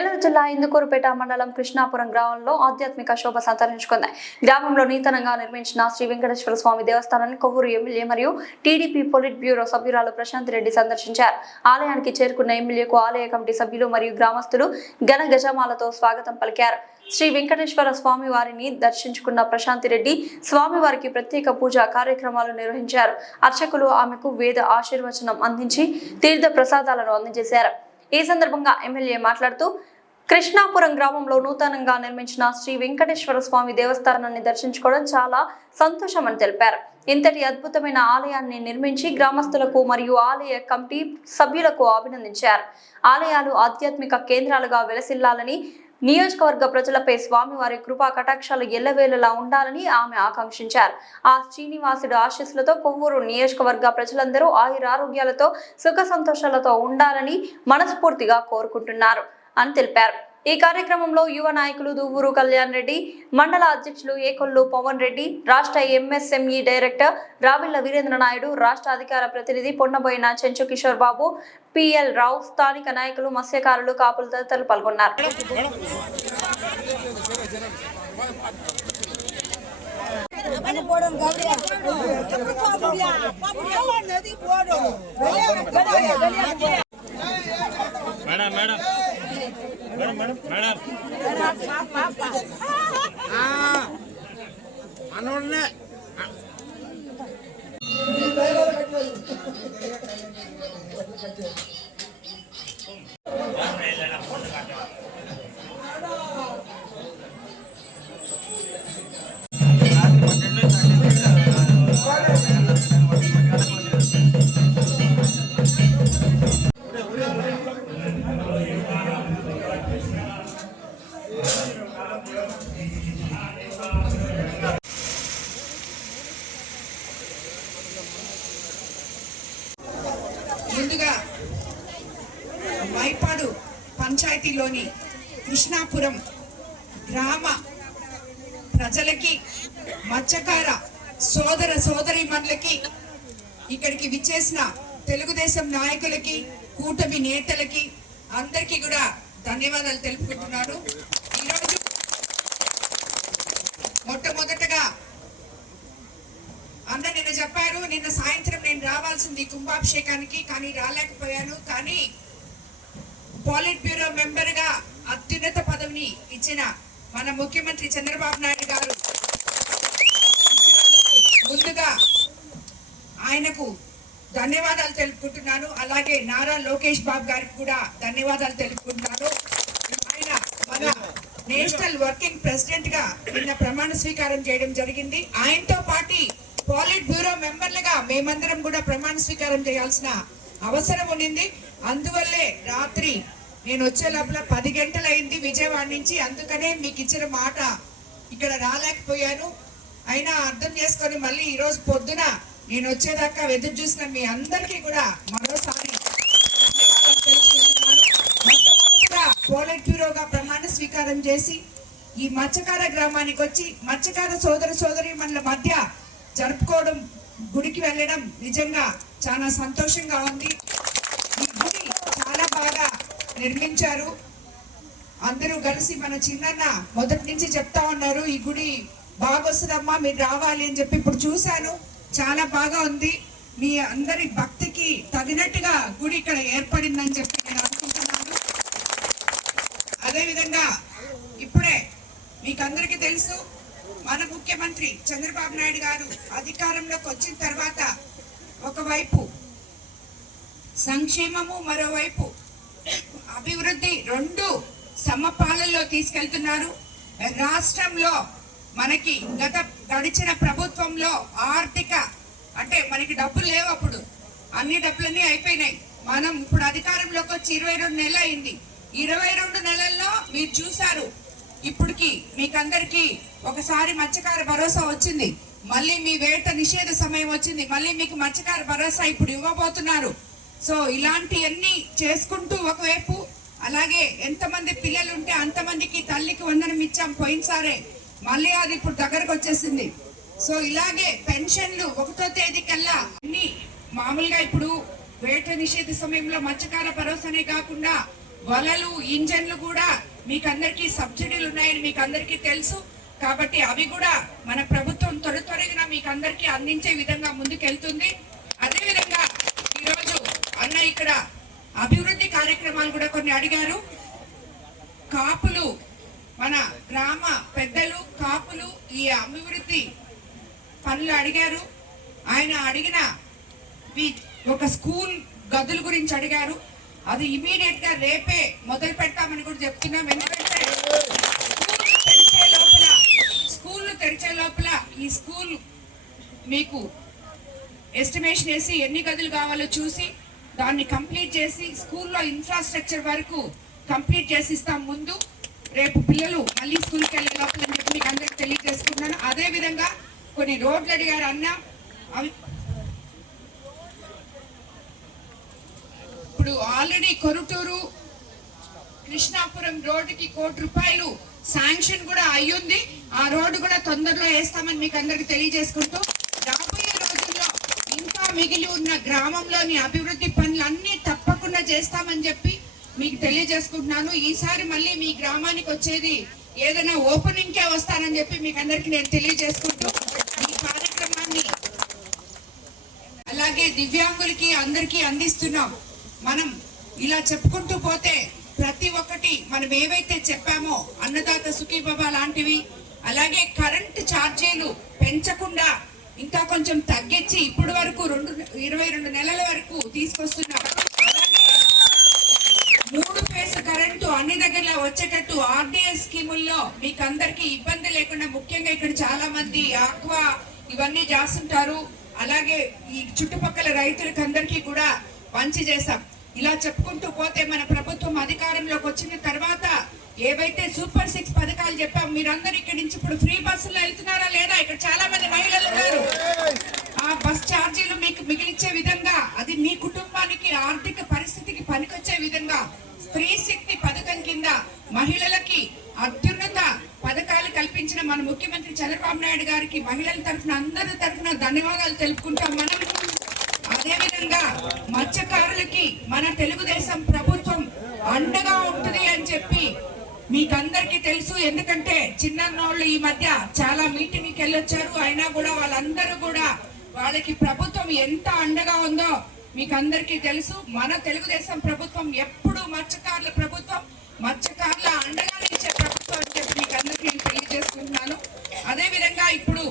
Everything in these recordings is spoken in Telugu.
నెల్లూరు జిల్లా ఇందుకూరుపేట మండలం కృష్ణాపురం గ్రామంలో ఆధ్యాత్మిక శోభ సంతరించుకుంది. గ్రామంలో నూతనంగా నిర్మించిన శ్రీ వెంకటేశ్వర స్వామి దేవస్థానాన్ని కొవ్వూరు ఎమ్మెల్యే మరియు టీడీపీ పొలిట్ బ్యూరో సభ్యురాలు ప్రశాంత్ రెడ్డి సందర్శించారు. ఆలయానికి చేరుకున్న ఎమ్మెల్యేకు ఆలయ కమిటీ సభ్యులు మరియు గ్రామస్తులు ఘన గజమాలతో స్వాగతం పలికారు. శ్రీ వెంకటేశ్వర స్వామి వారిని దర్శించుకున్న ప్రశాంత్ రెడ్డి స్వామివారికి ప్రత్యేక పూజా కార్యక్రమాలు నిర్వహించారు. అర్చకులు ఆమెకు వేద ఆశీర్వచనం అందించి తీర్థ ప్రసాదాలను అందజేశారు. ఈ సందర్భంగా ఎమ్మెల్యే మాట్లాడుతూ కృష్ణాపురం గ్రామంలో నూతనంగా నిర్మించిన శ్రీ వెంకటేశ్వర స్వామి దేవస్థానాన్ని దర్శించుకోవడం చాలా సంతోషమని తెలిపారు. ఇంతటి అద్భుతమైన ఆలయాన్ని నిర్మించి గ్రామస్తులకు మరియు ఆలయ కమిటీ సభ్యులకు అభినందించారు. ఆలయాలు ఆధ్యాత్మిక కేంద్రాలుగా వెలసిల్లాలని, నియోజకవర్గ ప్రజలపై స్వామివారి కృపా కటాక్షాలు ఎల్లవేళలా ఉండాలని ఆమె ఆకాంక్షించారు. ఆ శ్రీనివాసుడు ఆశీస్సులతో కొవ్వూరు నియోజకవర్గ ప్రజలందరూ ఆయురారోగ్యాలతో సుఖ సంతోషాలతో ఉండాలని మనస్ఫూర్తిగా కోరుకుంటున్నారు అని తెలిపారు. ఈ కార్యక్రమంలో యువ నాయకులు దువ్వూరు కళ్యాణ్ రెడ్డి, మండల అధ్యక్షులు ఏకొల్లు పవన్ రెడ్డి, రాష్ట్ర ఎంఎస్ఎంఈ డైరెక్టర్ రావిళ్ల వీరేంద్ర నాయుడు, రాష్ట్ర అధికార ప్రతినిధి పొన్నబోయిన చెంచు కిషోర్ బాబు, పిఎల్ రావు, స్థానిక నాయకులు, మత్స్యకారులు, కాపులు తదితరులు పాల్గొన్నారు. ముందుగా మైపాడు పంచాయతీలోని కృష్ణాపురం గ్రామ ప్రజలకి, మత్స్యకార సోదర సోదరీమణులకి, ఇక్కడికి విచ్చేసిన తెలుగుదేశం నాయకులకి, కూటమి నేతలకి అందరికీ కూడా ధన్యవాదాలు తెలుపుకుంటున్నాను. ఈరోజు మొట్టమొదటగా అన్న నిన్న చెప్పారు, నిన్న సాయంత్రం నేను రావాల్సింది కుంభాభిషేకానికి, కానీ రాలేకపోయాను. కానీ పాలిట్ బ్యూరో మెంబర్ గా అత్యున్నత పదవిని ఇచ్చిన మన ముఖ్యమంత్రి చంద్రబాబు నాయుడు గారు ముందుగా ఆయనకు ధన్యవాదాలు తెలుపుకుంటున్నాను. అలాగే నారా లోకేష్ బాబు గారికి కూడా ధన్యవాదాలు తెలుపుకుంటున్నాను. ఆయన మన నేషనల్ వర్కింగ్ ప్రెసిడెంట్ గా నిన్న ప్రమాణ స్వీకారం చేయడం జరిగింది. ఆయనతో పాటు పాలిట్ బ్యూరో మెంబర్లుగా మేమందరం కూడా ప్రమాణ స్వీకారం చేయాల్సిన అవసరం ఉండింది. అందువల్లే రాత్రి నేను వచ్చే లోపల 10 గంటలైంది విజయవాడ నుంచి. అందుకనే మీకు ఇచ్చిన మాట ఇక్కడ రాలేకపోయాను. అయినా అర్థం చేసుకొని మళ్ళీ ఈరోజు పొద్దున నేను వచ్చేదాకా ఎదురు చూసిన మీ అందరికీ కూడా మరోసారి ధన్యవాదాలు తెలుపుకుంటున్నాను. మొట్టమొదటిగా పాలిట్ బ్యూరోగా ప్రమాణ స్వీకారం చేసి ఈ మత్స్యకార గ్రామానికి వచ్చి మత్స్యకార సోదర సోదరీమణుల మధ్య జరుపుకోవడం, గుడికి వెళ్ళడం నిజంగా చాలా సంతోషంగా ఉంది. ఈ గుడి చాలా బాగా నిర్మించారు. అందరూ కలిసి మన చిన్న మొదటి నుంచి చెప్తా ఉన్నారు, ఈ గుడి బాగా వస్తుందమ్మా, మీరు రావాలి అని చెప్పి. ఇప్పుడు చూశాను, చాలా బాగా ఉంది. మీ అందరి భక్తికి తగినట్టుగా గుడి ఇక్కడ ఏర్పడిందని చెప్పి నేను అనుకుంటున్నాను. అదేవిధంగా ఇప్పుడే మీకు అందరికీ తెలుసు, మన ముఖ్యమంత్రి చంద్రబాబు నాయుడు గారు అధికారంలోకి వచ్చిన తర్వాత ఒకవైపు సంక్షేమము, మరోవైపు అభివృద్ధి రెండు సమపాలనలో తీసుకెళ్తున్నారు. రాష్ట్రంలో మనకి గడిచిన ప్రభుత్వంలో ఆర్థిక అంటే మనకి డబ్బులు లేవు, అప్పుడు అన్ని డబ్బులన్నీ అయిపోయినాయి. మనం ఇప్పుడు అధికారంలోకి వచ్చి 22 నెలలు అయింది. 22 నెలల్లో మీరు చూసారు, ఇప్పటికి మీకందరికి ఒకసారి మత్స్యకార భరోసా వచ్చింది, మళ్ళీ మీ వేట నిషేధ సమయం వచ్చింది, మళ్ళీ మీకు మత్స్యకార భరోసా ఇప్పుడు ఇవ్వబోతున్నారు. సో ఇలాంటివన్నీ చేసుకుంటూ ఒకవైపు, అలాగే ఎంతమంది పిల్లలు ఉంటే అంతమందికి తల్లికి వందనం ఇచ్చాం పోయినసారే, మళ్ళీ అది ఇప్పుడు దగ్గరకు వచ్చేసింది. సో ఇలాగే పెన్షన్లు 1వ తేదీ కల్లా అన్ని మామూలుగా ఇప్పుడు వేట నిషేధ సమయంలో మత్స్యకార భరోసానే కాకుండా వలలు ఇంజన్లు కూడా మీకు అందరికీ సబ్సిడీలు ఉన్నాయని మీకు అందరికీ తెలుసు. కాబట్టి అవి కూడా మన ప్రభుత్వం త్వరగా మీకు అందరికీ అందించే విధంగా ముందుకెళ్తుంది. అదేవిధంగా ఈరోజు అన్న ఇక్కడ అభివృద్ధి కార్యక్రమాలు కూడా కొన్ని అడిగారు. కాపులు, మన గ్రామ పెద్దలు కాపులు ఈ అభివృద్ధి పనులు అడిగారు. ఆయన అడిగిన ఒక స్కూల్ గదుల గురించి అడిగారు. అది ఇమీడియట్ గా రేపే మొదలు పెడతామని కూడా చెప్తున్నాం. ఎందుకంటే స్కూల్ తెరిచే లోపల ఈ స్కూల్ మీకు ఎస్టిమేషన్ వేసి ఎన్ని గదులు కావాలో చూసి దాన్ని కంప్లీట్ చేసి స్కూల్లో ఇన్ఫ్రాస్ట్రక్చర్ వరకు కంప్లీట్ చేసి ఇస్తాం. ముందు రేపు పిల్లలు మళ్ళీ స్కూల్కి వెళ్ళే లోపల చెప్పి మీకు అందరికి తెలియజేసుకుంటున్నాను. అదే విధంగా కొన్ని రోడ్లు అడిగారు అన్న. అవి ఇప్పుడు ఆల్రెడీ కొరుటూరు కృష్ణాపురం రోడ్డుకి ₹1 శాంక్షన్ కూడా అయ్యింది. ఆ రోడ్డు కూడా తొందరలో వేస్తామని మీకు అందరికి తెలియజేసుకుంటూ రాబోయే రోజుల్లో ఇంకా మిగిలి ఉన్న గ్రామంలోని అభివృద్ధి పనులన్నీ తప్పకుండా చేస్తామని చెప్పి మీకు తెలియజేసుకుంటున్నాను. ఈసారి మళ్ళీ మీ గ్రామానికి వచ్చేది ఏదైనా ఓపెనింగ్ కే వస్తానని చెప్పి మీకు అందరికి నేను తెలియజేసుకుంటూ ఈ కార్యక్రమాన్ని అలాగే దివ్యాంగులకి అందరికీ అందిస్తున్నాం. మనం ఇలా చెప్పుకుంటూ పోతే ప్రతి ఒక్కటి మనం ఏవైతే చెప్పామో అన్నదాత సుఖీభవ లాంటివి, అలాగే కరెంటు ఛార్జీలు పెంచకుండా ఇంకా కొంచెం తగ్గించి ఇప్పటి వరకు 22 నెలల వరకు తీసుకొస్తున్నాం. అలాగే 3 ఫేజ్ కరెంటు అన్ని దగ్గర వచ్చేటట్టు ఆర్డిఎస్ స్కీముల్లో మీకు అందరికి ఇబ్బంది లేకుండా, ముఖ్యంగా ఇక్కడ చాలా మంది ఆక్వా ఇవన్నీ చేస్తుంటారు. అలాగే ఈ చుట్టుపక్కల రైతులకు అందరికీ కూడా మంచి చేశాం. ఇలా చెప్పుకుంటూ పోతే మన ప్రభుత్వం అధికారంలోకి వచ్చిన తర్వాత ఏవైతే సూపర్ 6 పథకాలు చెప్పాం, మీరందరూ ఇక్కడి నుంచి ఇప్పుడు ఫ్రీ బస్సులో వెళ్తున్నారా లేదా? ఇక్కడ చాలా మంది మహిళలు ఉన్నారు. ఆ బస్ ఛార్జీలు మీకు మిగిలిచ్చే విధంగా, అది మీ కుటుంబానికి ఆర్థిక పరిస్థితికి పనికొచ్చే విధంగా స్త్రీ శక్తి పథకం కింద మహిళలకి అత్యున్నత పథకాలు కల్పించిన మన ముఖ్యమంత్రి చంద్రబాబు నాయుడు గారికి మహిళల తరఫున అందరి తరఫున ధన్యవాదాలు తెలుపుకుంటాం మనం. అదేవిధంగా మత్స్యకారులకి మన తెలుగుదేశం ప్రభుత్వం అండగా ఉంటుంది అని చెప్పి మీకు అందరికీ తెలుసు. ఎందుకంటే చిన్నోళ్ళు ఈ మధ్య చాలా మీటింగ్కి వెళ్ళొచ్చారు. అయినా కూడా వాళ్ళందరూ కూడా వాళ్ళకి ప్రభుత్వం ఎంత అండగా ఉందో మీకు అందరికీ తెలుసు. మన తెలుగుదేశం ప్రభుత్వం ఎప్పుడు మత్స్యకారుల ప్రభుత్వం, మత్స్యకారుల అండగా నిలిచే ప్రభుత్వం అని చెప్పి మీకు అందరికీ నేను తెలియజేసుకుంటున్నాను. అదేవిధంగా ఇప్పుడు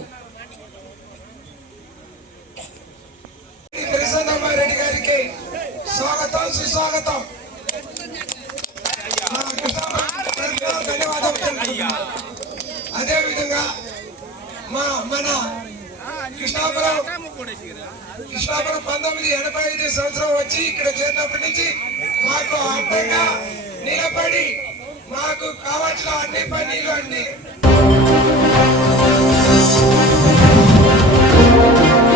రెడ్డి గారికి స్వాగతం, సుస్వాగతం. ధన్యవాదాలు. అదేవిధంగా మన కృష్ణాపురం 1985 సంవత్సరం వచ్చి ఇక్కడ చేరినప్పటి నుంచి మాకు అడ్డంగా నిలబడి మాకు కావాల్సిన అన్ని పనులు అన్ని